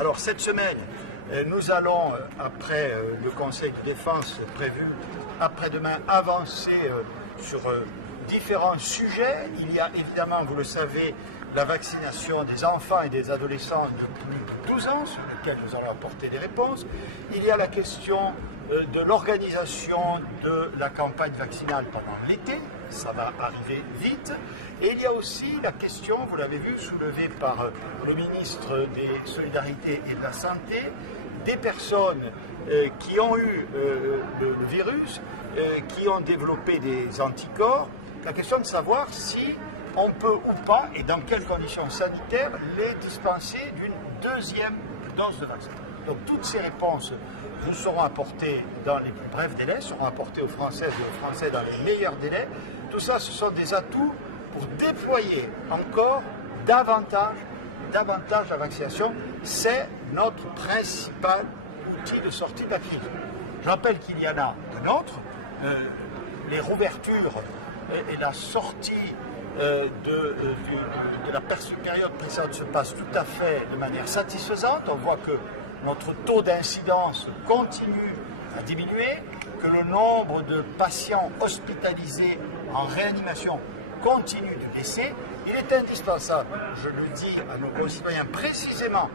Alors cette semaine, nous allons, après le Conseil de défense prévu après-demain, avancer sur différents sujets. Il y a évidemment, vous le savez, la vaccination des enfants et des adolescents de plus de 12 ans, sur lesquels nous allons apporter des réponses. Il y a la question de l'organisation de la campagne vaccinale pendant l'été, ça va arriver vite. Et il y a aussi la question, vous l'avez vu, soulevée par le ministre des Solidarités et de la Santé, des personnes qui ont eu le virus, qui ont développé des anticorps, la question de savoir si on peut ou pas, et dans quelles conditions sanitaires, les dispenser d'une deuxième dose de vaccin. Donc toutes ces réponses vous seront apportées dans les plus brefs délais, seront apportées aux Françaises et aux Français dans les meilleurs délais. Tout ça, ce sont des atouts pour déployer encore davantage la vaccination. C'est notre principal outil de sortie de la crise. Je rappelle qu'il y en a de nôtres. Les rouvertures et la sortie de la période précédente se passe tout à fait de manière satisfaisante. On voit que notre taux d'incidence continue à diminuer, que le nombre de patients hospitalisés en réanimation continue de baisser. Il est indispensable, je le dis à nos concitoyens précisément,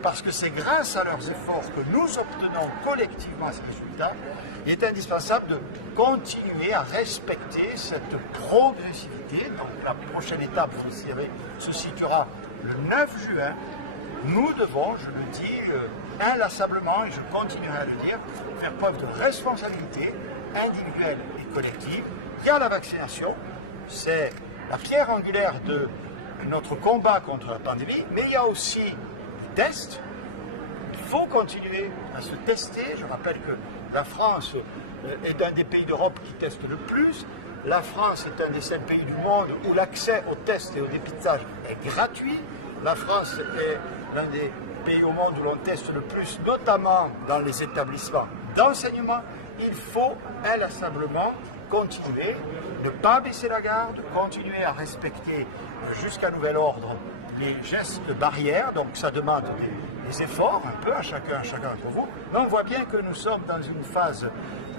parce que c'est grâce à leurs efforts que nous obtenons collectivement ces résultats, il est indispensable de continuer à respecter cette progressivité. Donc la prochaine étape, vous le savez, se situera le 9 juin. Nous devons, je le dis inlassablement, et je continuerai à le dire, faire preuve de responsabilité individuelle et collective. Il y a la vaccination, c'est la pierre angulaire de notre combat contre la pandémie, mais il y a aussi les tests. Il faut continuer à se tester. Je rappelle que la France est un des pays d'Europe qui teste le plus. La France est un des seuls pays du monde où l'accès aux tests et au dépistage est gratuit. La France est l'un des pays au monde où l'on teste le plus, notamment dans les établissements d'enseignement. Il faut inlassablement continuer, ne pas baisser la garde, continuer à respecter jusqu'à nouvel ordre les gestes barrières. Donc ça demande des efforts un peu à chacun d'entre vous. Mais on voit bien que nous sommes dans une phase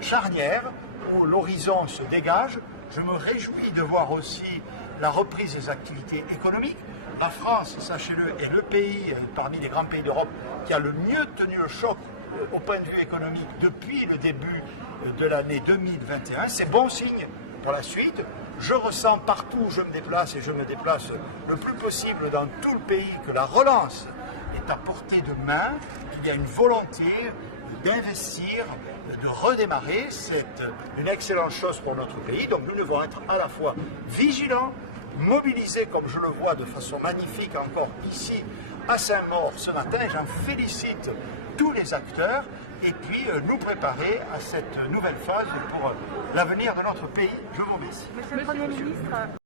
charnière où l'horizon se dégage. Je me réjouis de voir aussi la reprise des activités économiques. La France, sachez-le, est le pays parmi les grands pays d'Europe qui a le mieux tenu le choc au point de vue économique depuis le début de l'année 2021. C'est bon signe pour la suite. Je ressens partout où je me déplace, et je me déplace le plus possible dans tout le pays, que la relance est à portée de main, qu'il y a une volonté d'investir, de redémarrer. C'est une excellente chose pour notre pays. Donc nous devons être à la fois vigilants, mobilisés, comme je le vois de façon magnifique encore ici à Saint-Maur ce matin. J'en félicite tous les acteurs, et puis nous préparer à cette nouvelle phase pour l'avenir de notre pays. Je vous remercie. Monsieur le Premier ministre.